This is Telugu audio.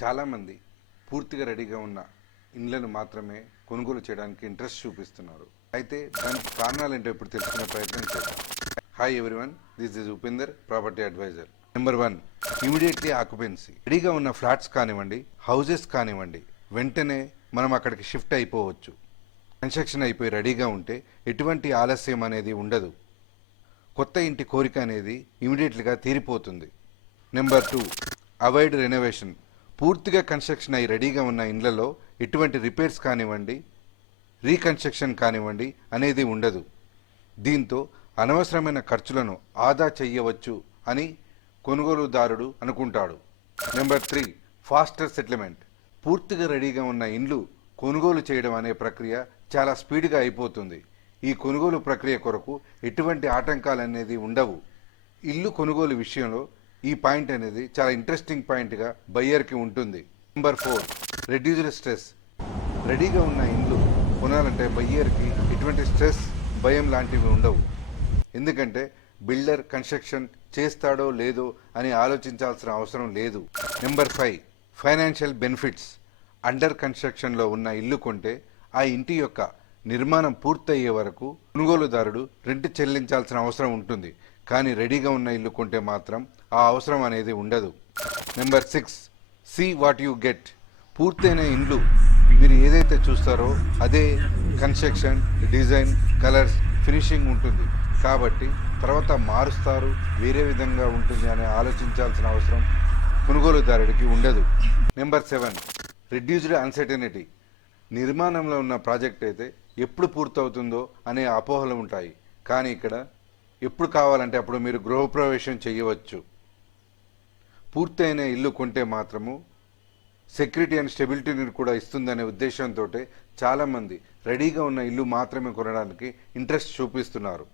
చాలామంది పూర్తిగా రెడీగా ఉన్న ఇండ్లను మాత్రమే కొనుగోలు చేయడానికి ఇంట్రెస్ట్ చూపిస్తున్నారు. అయితే దానికి కారణాలు ఏంటో ఇప్పుడు తెలుసుకునే ప్రయత్నం చేద్దాం. Hi everyone, this is Upender, property advisor. Number 1, immediately occupancy. రెడీగా ఉన్న ఫ్లాట్స్ కానివ్వండి, హౌజెస్ కానివ్వండి, వెంటనే మనం అక్కడికి షిఫ్ట్ అయిపోవచ్చు. కన్స్ట్రక్షన్ అయిపోయి రెడీగా ఉంటే ఎటువంటి ఆలస్యం అనేది ఉండదు. కొత్త ఇంటి కోరిక అనేది ఇమీడియట్లీగా తీరిపోతుంది. Number 2, avoid renovation. పూర్తిగా కన్స్ట్రక్షన్ అయి రెడీగా ఉన్న ఇండ్లలో ఎటువంటి రిపేర్స్ కానివ్వండి, రీకన్స్ట్రక్షన్ కానివ్వండి అనేది ఉండదు. దీంతో అనవసరమైన ఖర్చులను ఆదా చెయ్యవచ్చు అని కొనుగోలుదారుడు అనుకుంటాడు. Number 3, faster settlement. పూర్తిగా రెడీగా ఉన్న ఇండ్లు కొనుగోలు చేయడం అనే ప్రక్రియ చాలా స్పీడ్గా అయిపోతుంది. ఈ కొనుగోలు ప్రక్రియ కొరకు ఎటువంటి ఆటంకాలు అనేది ఉండవు. ఇల్లు కొనుగోలు విషయంలో ఈ పాయింట్ అనేది చాలా ఇంట్రెస్టింగ్ పాయింట్గా బయ్యర్కి ఉంటుంది. Number 4, reduced stress. రెడీగా ఉన్న ఇండ్లు కొనాలంటే బయ్యర్కి ఎటువంటి స్ట్రెస్, భయం లాంటివి ఉండవు. ఎందుకంటే బిల్డర్ కన్స్ట్రక్షన్ చేస్తాడో లేదో అని ఆలోచించాల్సిన అవసరం లేదు. Number 5, financial benefits. అండర్ కన్స్ట్రక్షన్లో ఉన్న ఇల్లు కొంటే ఆ ఇంటి యొక్క నిర్మాణం పూర్తయ్యే వరకు కొనుగోలుదారుడు రెంట్ చెల్లించాల్సిన అవసరం ఉంటుంది. కానీ రెడీగా ఉన్న ఇల్లు కొంటే మాత్రం ఆ అవసరం అనేది ఉండదు. Number 6, see what you get. పూర్తయిన ఇండ్లు మీరు ఏదైతే చూస్తారో అదే కన్స్ట్రక్షన్, డిజైన్, కలర్స్, ఫినిషింగ్ ఉంటుంది. కాబట్టి తర్వాత మారుస్తారు, వేరే విధంగా ఉంటుంది అని ఆలోచించాల్సిన అవసరం కొనుగోలుదారుడికి ఉండదు. Number 7, reduced uncertainty. నిర్మాణంలో ఉన్న ప్రాజెక్ట్ అయితే ఎప్పుడు పూర్తవుతుందో అనే అపోహలు ఉంటాయి. కానీ ఇక్కడ ఎప్పుడు కావాలంటే అప్పుడు మీరు గృహప్రవేశం చేయవచ్చు. పూర్తయిన ఇల్లు కొంటే మాత్రము సెక్యూరిటీ అండ్ స్టెబిలిటీని కూడా ఇస్తుందనే ఉద్దేశంతో చాలామంది రెడీగా ఉన్న ఇల్లు మాత్రమే కొనడానికి ఇంట్రెస్ట్ చూపిస్తున్నారు.